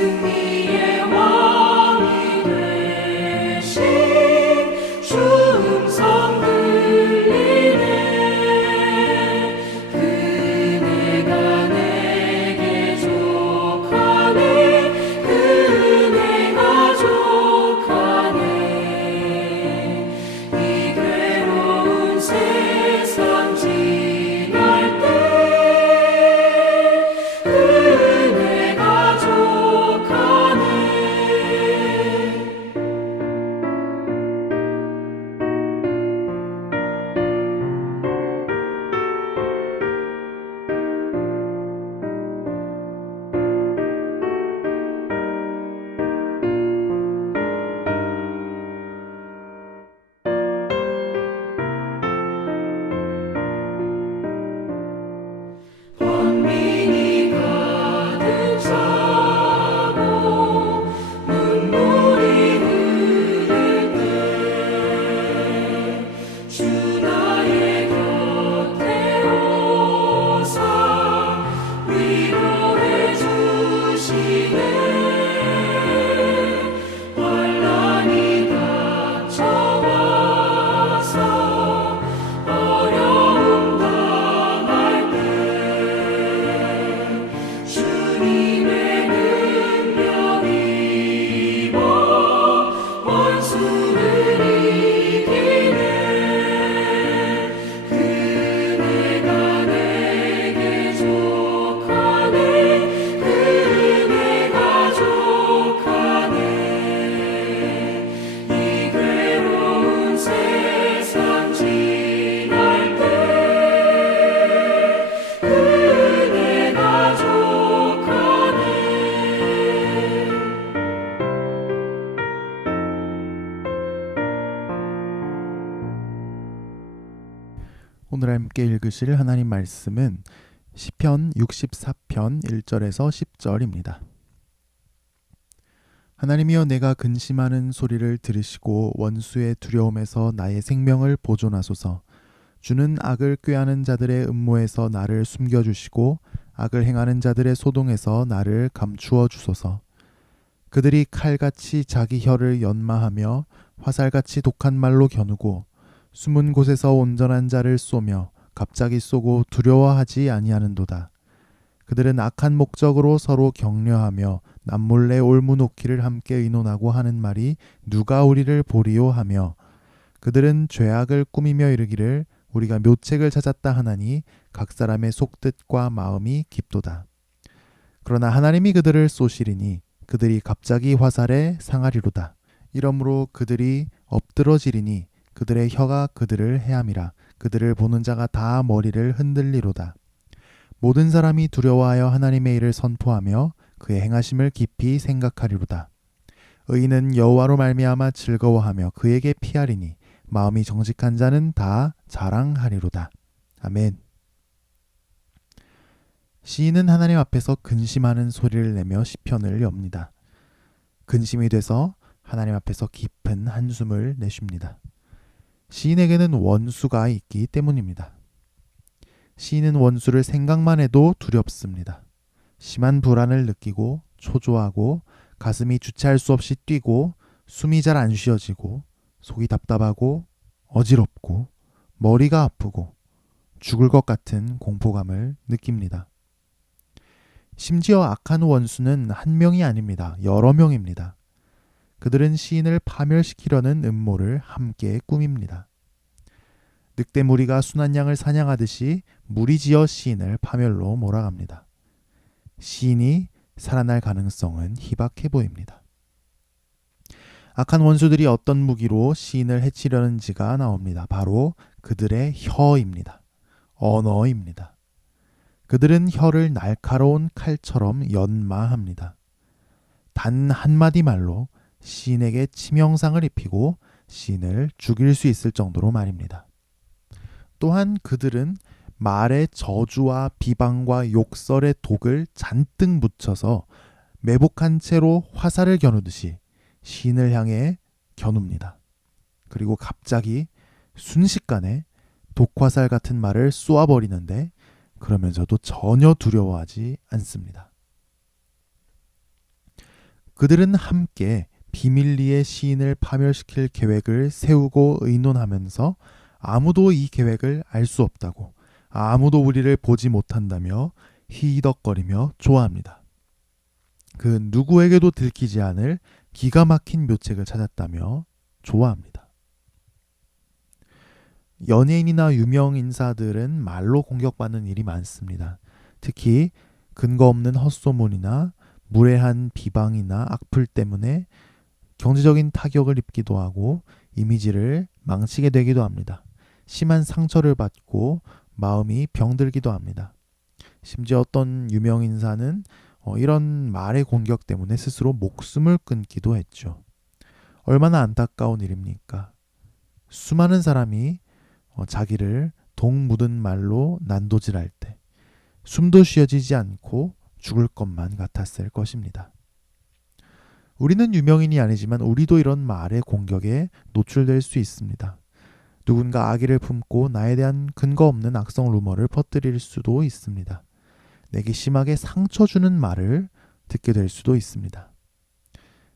승리의 왕이 되신 주 음성 들리네. 그네가 내게 족하네. 그네가 족하네. 이 괴로운 세상 지날 때 그네가 족하네. 번민이 가득 차고 눈물이 흐를 때 주 나의 곁에 오사 위로해 주시네. 환난이 닥쳐와서 어려움 당할 때 주님의 능력 입어 원수를 이기네. 그네가 내게 족하네. 그네가 족하네. 이 괴로운 세상 지날 때 그네가 족하네. 오늘 함께 읽으실 하나님 말씀은 시편 64편 1절에서 10절입니다. 하나님이여, 내가 근심하는 소리를 들으시고 원수의 두려움에서 나의 생명을 보존하소서. 주는 악을 꾀하는 자들의 음모에서 나를 숨겨주시고 악을 행하는 자들의 소동에서 나를 감추어 주소서. 그들이 칼같이 자기 혀를 연마하며 화살같이 독한 말로 겨누고 숨은 곳에서 온전한 자를 쏘며 갑자기 쏘고 두려워하지 아니하는도다. 그들은 악한 목적으로 서로 격려하며 남몰래 올무놓기를 함께 의논하고 하는 말이 누가 우리를 보리요 하며, 그들은 죄악을 꾸미며 이르기를 우리가 묘책을 찾았다 하나니 각 사람의 속뜻과 마음이 깊도다. 그러나 하나님이 그들을 쏘시리니 그들이 갑자기 화살에 상하리로다. 이러므로 그들이 엎드러지리니 그들의 혀가 그들을 해함이라. 그들을 보는 자가 다 머리를 흔들리로다. 모든 사람이 두려워하여 하나님의 일을 선포하며 그의 행하심을 깊이 생각하리로다. 의인은 여호와로 말미암아 즐거워하며 그에게 피하리니 마음이 정직한 자는 다 자랑하리로다. 아멘. 시인은 하나님 앞에서 근심하는 소리를 내며 시편을 엽니다. 근심이 돼서 하나님 앞에서 깊은 한숨을 내쉽니다. 시인에게는 원수가 있기 때문입니다. 시인은 원수를 생각만 해도 두렵습니다. 심한 불안을 느끼고 초조하고 가슴이 주체할 수 없이 뛰고 숨이 잘 안 쉬어지고 속이 답답하고 어지럽고 머리가 아프고 죽을 것 같은 공포감을 느낍니다. 심지어 악한 원수는 한 명이 아닙니다. 여러 명입니다. 그들은 시인을 파멸시키려는 음모를 함께 꾸밉니다. 늑대 무리가 순한 양을 사냥하듯이 무리지어 시인을 파멸로 몰아갑니다. 시인이 살아날 가능성은 희박해 보입니다. 악한 원수들이 어떤 무기로 시인을 해치려는지가 나옵니다. 바로 그들의 혀입니다. 언어입니다. 그들은 혀를 날카로운 칼처럼 연마합니다. 단 한마디 말로 시인에게 치명상을 입히고 시인을 죽일 수 있을 정도로 말입니다. 또한 그들은 말에 저주와 비방과 욕설의 독을 잔뜩 묻혀서 매복한 채로 화살을 겨누듯이 시인을 향해 겨눕니다. 그리고 갑자기 순식간에 독화살 같은 말을 쏘아버리는데 그러면서도 전혀 두려워하지 않습니다. 그들은 함께 비밀리에 시인을 파멸시킬 계획을 세우고 의논하면서 아무도 이 계획을 알 수 없다고, 아무도 우리를 보지 못한다며 히덕거리며 좋아합니다. 그 누구에게도 들키지 않을 기가 막힌 묘책을 찾았다며 좋아합니다. 연예인이나 유명 인사들은 말로 공격받는 일이 많습니다. 특히 근거 없는 헛소문이나 무례한 비방이나 악플 때문에 경제적인 타격을 입기도 하고 이미지를 망치게 되기도 합니다. 심한 상처를 받고 마음이 병들기도 합니다. 심지어 어떤 유명 인사는 이런 말의 공격 때문에 스스로 목숨을 끊기도 했죠. 얼마나 안타까운 일입니까? 수많은 사람이 자기를 독 묻은 말로 난도질할 때 숨도 쉬어지지 않고 죽을 것만 같았을 것입니다. 우리는 유명인이 아니지만 우리도 이런 말의 공격에 노출될 수 있습니다. 누군가 악의를 품고 나에 대한 근거 없는 악성 루머를 퍼뜨릴 수도 있습니다. 내게 심하게 상처 주는 말을 듣게 될 수도 있습니다.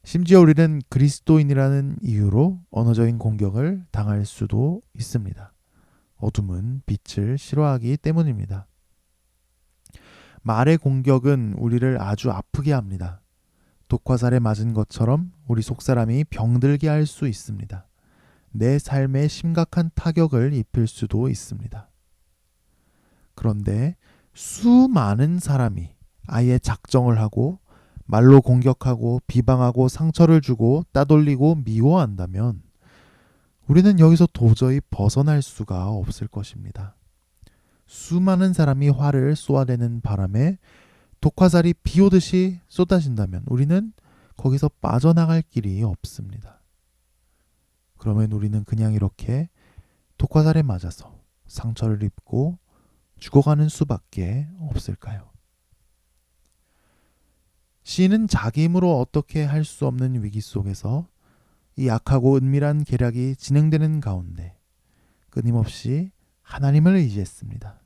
심지어 우리는 그리스도인이라는 이유로 언어적인 공격을 당할 수도 있습니다. 어둠은 빛을 싫어하기 때문입니다. 말의 공격은 우리를 아주 아프게 합니다. 독화살에 맞은 것처럼 우리 속사람이 병들게 할 수 있습니다. 내 삶에 심각한 타격을 입힐 수도 있습니다. 그런데 수많은 사람이 아예 작정을 하고 말로 공격하고 비방하고 상처를 주고 따돌리고 미워한다면 우리는 여기서 도저히 벗어날 수가 없을 것입니다. 수많은 사람이 화를 쏘아대는 바람에 독화살이 비 오듯이 쏟아진다면 우리는 거기서 빠져나갈 길이 없습니다. 그러면 우리는 그냥 이렇게 독화살에 맞아서 상처를 입고 죽어가는 수밖에 없을까요? 시인은 자기 힘으로 어떻게 할 수 없는 위기 속에서 이 악하고 은밀한 계략이 진행되는 가운데 끊임없이 하나님을 의지했습니다.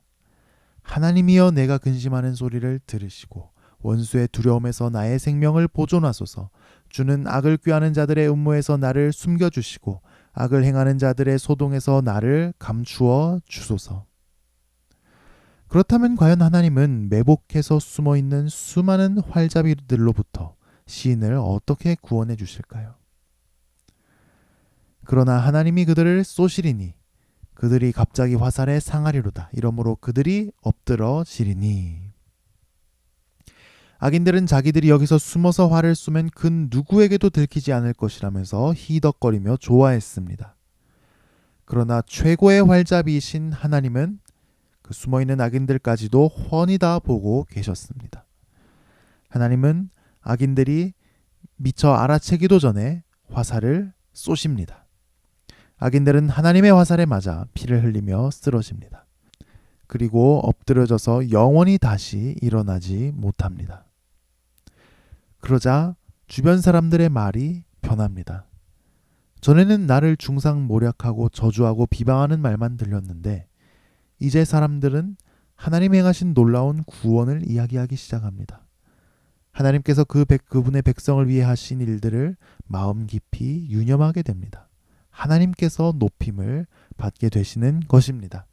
하나님이여 내가 근심하는 소리를 들으시고 원수의 두려움에서 나의 생명을 보존하소서. 주는 악을 꾀하는 자들의 음모에서 나를 숨겨주시고 악을 행하는 자들의 소동에서 나를 감추어 주소서. 그렇다면 과연 하나님은 매복해서 숨어있는 수많은 활잡이들로부터 시인을 어떻게 구원해 주실까요? 그러나 하나님이 그들을 쏘시리니 그들이 갑자기 화살에 상하리로다. 이러므로 그들이 엎드러지리니. 악인들은 자기들이 여기서 숨어서 화를 쏘면 그 누구에게도 들키지 않을 것이라면서 히덕거리며 좋아했습니다. 그러나 최고의 활잡이이신 하나님은 그 숨어있는 악인들까지도 훤히 다 보고 계셨습니다. 하나님은 악인들이 미처 알아채기도 전에 화살을 쏘십니다. 악인들은 하나님의 화살에 맞아 피를 흘리며 쓰러집니다. 그리고 엎드려져서 영원히 다시 일어나지 못합니다. 그러자 주변 사람들의 말이 변합니다. 전에는 나를 중상모략하고 저주하고 비방하는 말만 들렸는데 이제 사람들은 하나님 행하신 놀라운 구원을 이야기하기 시작합니다. 하나님께서 그분의 백성을 위해 하신 일들을 마음 깊이 유념하게 됩니다. 하나님께서 높임을 받게 되시는 것입니다.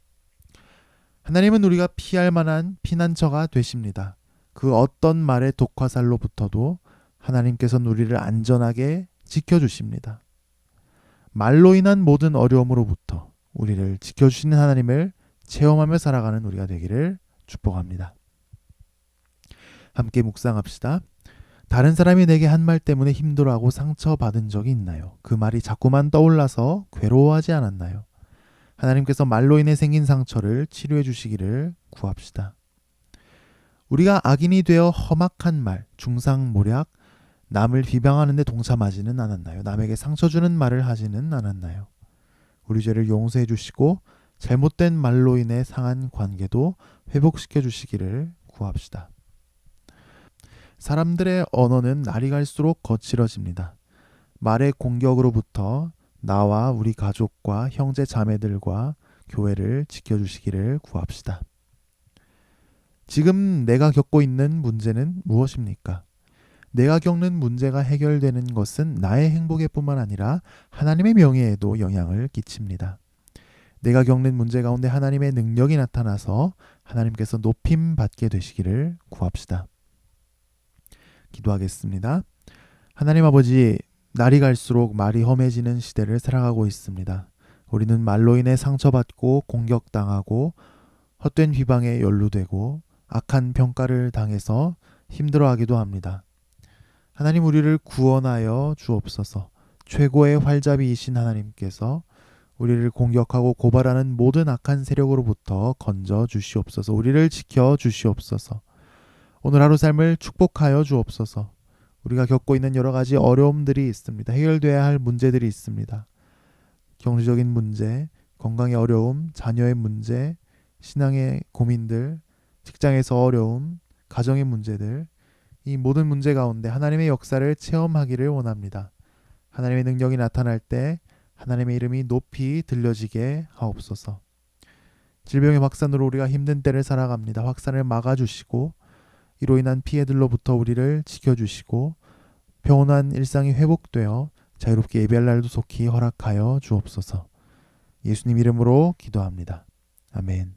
하나님은 우리가 피할 만한 피난처가 되십니다. 그 어떤 말의 독화살로부터도 하나님께서는 우리를 안전하게 지켜주십니다. 말로 인한 모든 어려움으로부터 우리를 지켜주시는 하나님을 체험하며 살아가는 우리가 되기를 축복합니다. 함께 묵상합시다. 다른 사람이 내게 한 말 때문에 힘들어하고 상처받은 적이 있나요? 그 말이 자꾸만 떠올라서 괴로워하지 않았나요? 하나님께서 말로 인해 생긴 상처를 치료해 주시기를 구합시다. 우리가 악인이 되어 험악한 말, 중상모략, 남을 비방하는 데 동참하지는 않았나요? 남에게 상처 주는 말을 하지는 않았나요? 우리 죄를 용서해 주시고 잘못된 말로 인해 상한 관계도 회복시켜 주시기를 구합시다. 사람들의 언어는 날이 갈수록 거칠어집니다. 말의 공격으로부터 나와 우리 가족과 형제 자매들과 교회를 지켜주시기를 구합시다. 지금 내가 겪고 있는 문제는 무엇입니까? 내가 겪는 문제가 해결되는 것은 나의 행복에뿐만 아니라 하나님의 명예에도 영향을 끼칩니다. 내가 겪는 문제 가운데 하나님의 능력이 나타나서 하나님께서 높임 받게 되시기를 구합시다. 기도하겠습니다. 하나님 아버지, 날이 갈수록 말이 험해지는 시대를 살아가고 있습니다. 우리는 말로 인해 상처받고 공격당하고 헛된 비방에 연루되고 악한 평가를 당해서 힘들어하기도 합니다. 하나님, 우리를 구원하여 주옵소서. 최고의 활자비이신 하나님께서 우리를 공격하고 고발하는 모든 악한 세력으로부터 건져 주시옵소서. 우리를 지켜 주시옵소서. 오늘 하루 삶을 축복하여 주옵소서. 우리가 겪고 있는 여러 가지 어려움들이 있습니다. 해결돼야 할 문제들이 있습니다. 경제적인 문제, 건강의 어려움, 자녀의 문제, 신앙의 고민들, 직장에서 어려움, 가정의 문제들, 이 모든 문제 가운데 하나님의 역사를 체험하기를 원합니다. 하나님의 능력이 나타날 때 하나님의 이름이 높이 들려지게 하옵소서. 질병의 확산으로 우리가 힘든 때를 살아갑니다. 확산을 막아주시고 이로 인한 피해들로부터 우리를 지켜주시고 평온한 일상이 회복되어 자유롭게 예배할 날도 속히 허락하여 주옵소서. 예수님 이름으로 기도합니다. 아멘.